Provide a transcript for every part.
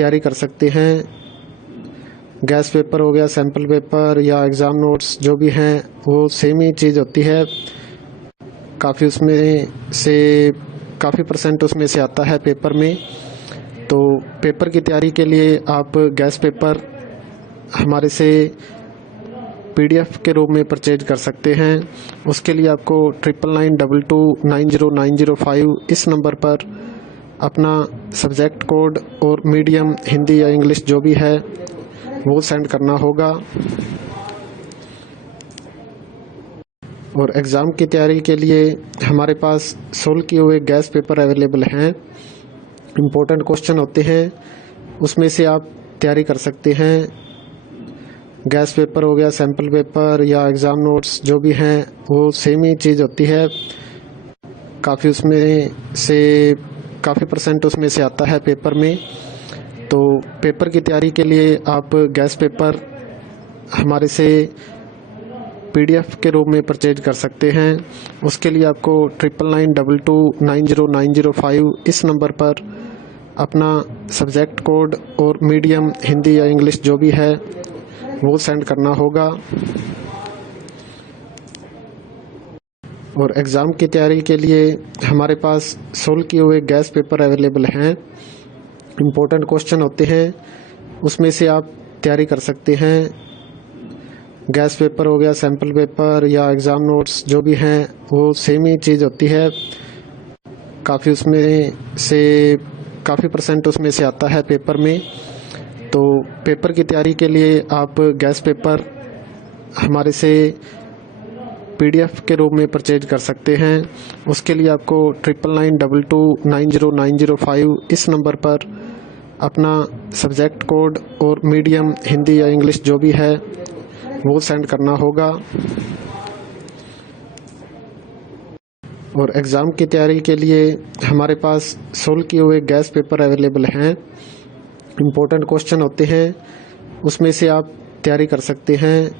तैयारी कर सकते हैं। गैस पेपर हो गया, सैम्पल पेपर या एग्ज़ाम नोट्स जो भी हैं वो सेम ही चीज़ होती है। काफ़ी उसमें से काफ़ी परसेंट उसमें से आता है पेपर में। तो पेपर की तैयारी के लिए आप गैस पेपर हमारे से PDF के रूप में परचेज कर सकते हैं। उसके लिए आपको 9992290905 इस नंबर पर अपना सब्जेक्ट कोड और मीडियम हिंदी या इंग्लिश जो भी है वो सेंड करना होगा। और एग्ज़ाम की तैयारी के लिए हमारे पास सोल्व किए हुए गैस पेपर अवेलेबल हैं। इम्पोर्टेंट क्वेश्चन होते हैं, उसमें से आप तैयारी कर सकते हैं। गैस पेपर हो गया, सैम्पल पेपर या एग्ज़ाम नोट्स जो भी हैं वो सेम ही चीज़ होती है। काफ़ी उसमें से काफ़ी परसेंट उसमें से आता है पेपर में। तो पेपर की तैयारी के लिए आप गैस पेपर हमारे से PDF के रूप में परचेज कर सकते हैं। उसके लिए आपको 9992290905 इस नंबर पर अपना सब्जेक्ट कोड और मीडियम हिंदी या इंग्लिश जो भी है वो सेंड करना होगा। और एग्ज़ाम की तैयारी के लिए हमारे पास सोल्व किए हुए गैस पेपर अवेलेबल हैं। इम्पोर्टेंट क्वेश्चन होते हैं, उसमें से आप तैयारी कर सकते हैं। गैस पेपर हो गया, सैम्पल पेपर या एग्ज़ाम नोट्स जो भी हैं वो सेम ही चीज़ होती है। काफ़ी उसमें से काफ़ी परसेंट उसमें से आता है पेपर में। तो पेपर की तैयारी के लिए आप गैस पेपर हमारे से PDF के रूप में परचेज कर सकते हैं। उसके लिए आपको 9992290905 इस नंबर पर अपना सब्जेक्ट कोड और मीडियम हिंदी या इंग्लिश जो भी है वो सेंड करना होगा। और एग्ज़ाम की तैयारी के लिए हमारे पास सोल्व किए हुए गैस पेपर अवेलेबल हैं। इम्पोर्टेंट क्वेश्चन होते हैं, उसमें से आप तैयारी कर सकते हैं।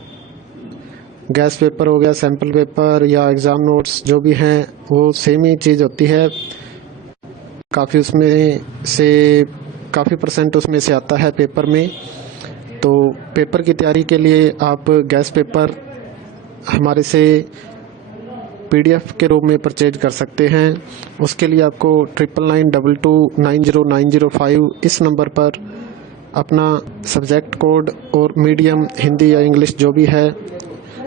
गैस पेपर हो गया, सैम्पल पेपर या एग्ज़ाम नोट्स जो भी हैं वो सेम ही चीज़ होती है। काफ़ी उसमें से काफ़ी परसेंट उसमें से आता है पेपर में। तो पेपर की तैयारी के लिए आप गैस पेपर हमारे से PDF के रूप में परचेज कर सकते हैं। उसके लिए आपको 9992290905 इस नंबर पर अपना सब्जेक्ट कोड और मीडियम हिंदी या इंग्लिश जो भी है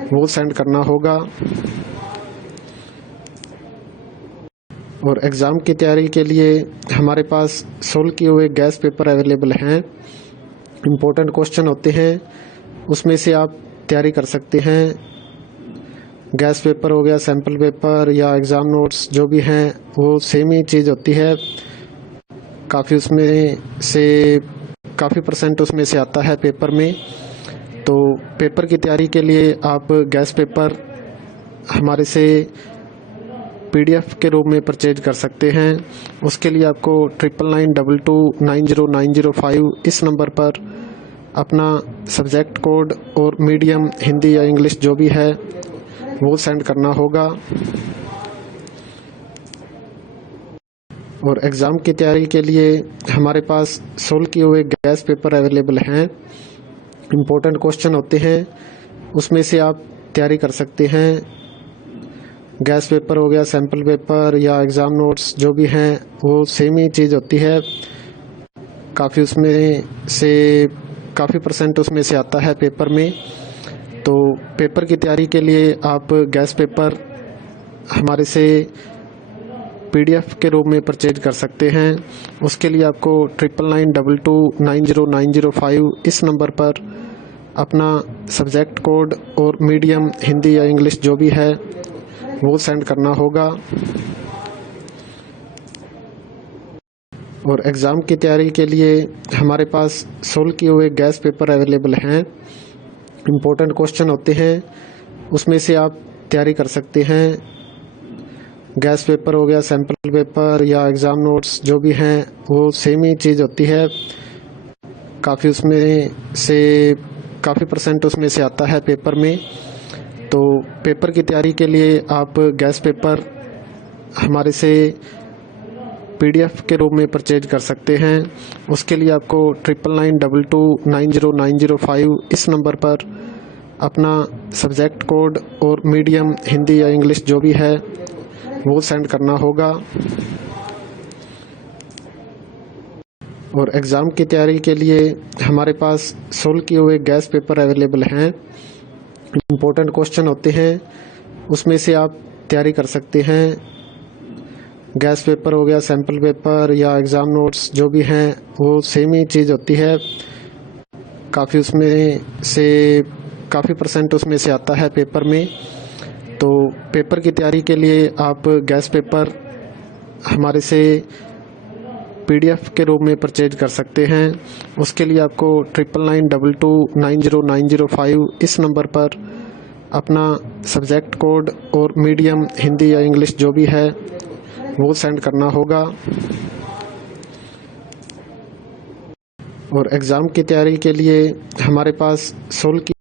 वो सेंड करना होगा। और एग्ज़ाम की तैयारी के लिए हमारे पास सोल्व किए हुए गैस पेपर अवेलेबल हैं। इम्पोर्टेंट क्वेश्चन होते हैं, उसमें से आप तैयारी कर सकते हैं। गैस पेपर हो गया, सैम्पल पेपर या एग्ज़ाम नोट्स जो भी हैं वो सेम ही चीज़ होती है। काफ़ी उसमें से काफ़ी परसेंट उसमें से आता है पेपर में। तो पेपर की तैयारी के लिए आप गैस पेपर हमारे से PDF के रूप में परचेज कर सकते हैं। उसके लिए आपको 9992290905 इस नंबर पर अपना सब्जेक्ट कोड और मीडियम हिंदी या इंग्लिश जो भी है वो सेंड करना होगा। और एग्ज़ाम की तैयारी के लिए हमारे पास सोल्व किए हुए गैस पेपर अवेलेबल हैं। इम्पोर्टेंट क्वेश्चन होते हैं, उसमें से आप तैयारी कर सकते हैं। गैस पेपर हो गया, सैम्पल पेपर या एग्ज़ाम नोट्स जो भी हैं वो सेम ही चीज़ होती है। काफ़ी उसमें से काफ़ी परसेंट उसमें से आता है पेपर में। तो पेपर की तैयारी के लिए आप गैस पेपर हमारे से PDF के रूप में परचेज कर सकते हैं। उसके लिए आपको 9992290905 इस नंबर पर अपना सब्जेक्ट कोड और मीडियम हिंदी या इंग्लिश जो भी है वो सेंड करना होगा। और एग्ज़ाम की तैयारी के लिए हमारे पास सोल्व किए हुए गैस पेपर अवेलेबल हैं। इम्पोर्टेंट क्वेश्चन होते हैं, उसमें से आप तैयारी कर सकते हैं। गैस पेपर हो गया, सैम्पल पेपर या एग्ज़ाम नोट्स जो भी हैं वो सेम ही चीज़ होती है। काफ़ी उसमें से काफ़ी परसेंट उसमें से आता है पेपर में। तो पेपर की तैयारी के लिए आप गैस पेपर हमारे से PDF के रूप में परचेज कर सकते हैं। उसके लिए आपको 9992290905 इस नंबर पर अपना सब्जेक्ट कोड और मीडियम हिंदी या इंग्लिश जो भी है वो सेंड करना होगा। और एग्ज़ाम की तैयारी के लिए हमारे पास सोल्व किए हुए गैस पेपर अवेलेबल हैं। इम्पोर्टेंट क्वेश्चन होते हैं, उसमें से आप तैयारी कर सकते हैं। गैस पेपर हो गया, सैम्पल पेपर या एग्ज़ाम नोट्स जो भी हैं वो सेम ही चीज़ होती है। काफ़ी परसेंट उसमें से आता है पेपर में। तो पेपर की तैयारी के लिए आप गैस पेपर हमारे से PDF के रूप में परचेज कर सकते हैं। उसके लिए आपको 9992290905 इस नंबर पर अपना सब्जेक्ट कोड और मीडियम हिंदी या इंग्लिश जो भी है वो सेंड करना होगा। और एग्ज़ाम की तैयारी के लिए हमारे पास सोल्व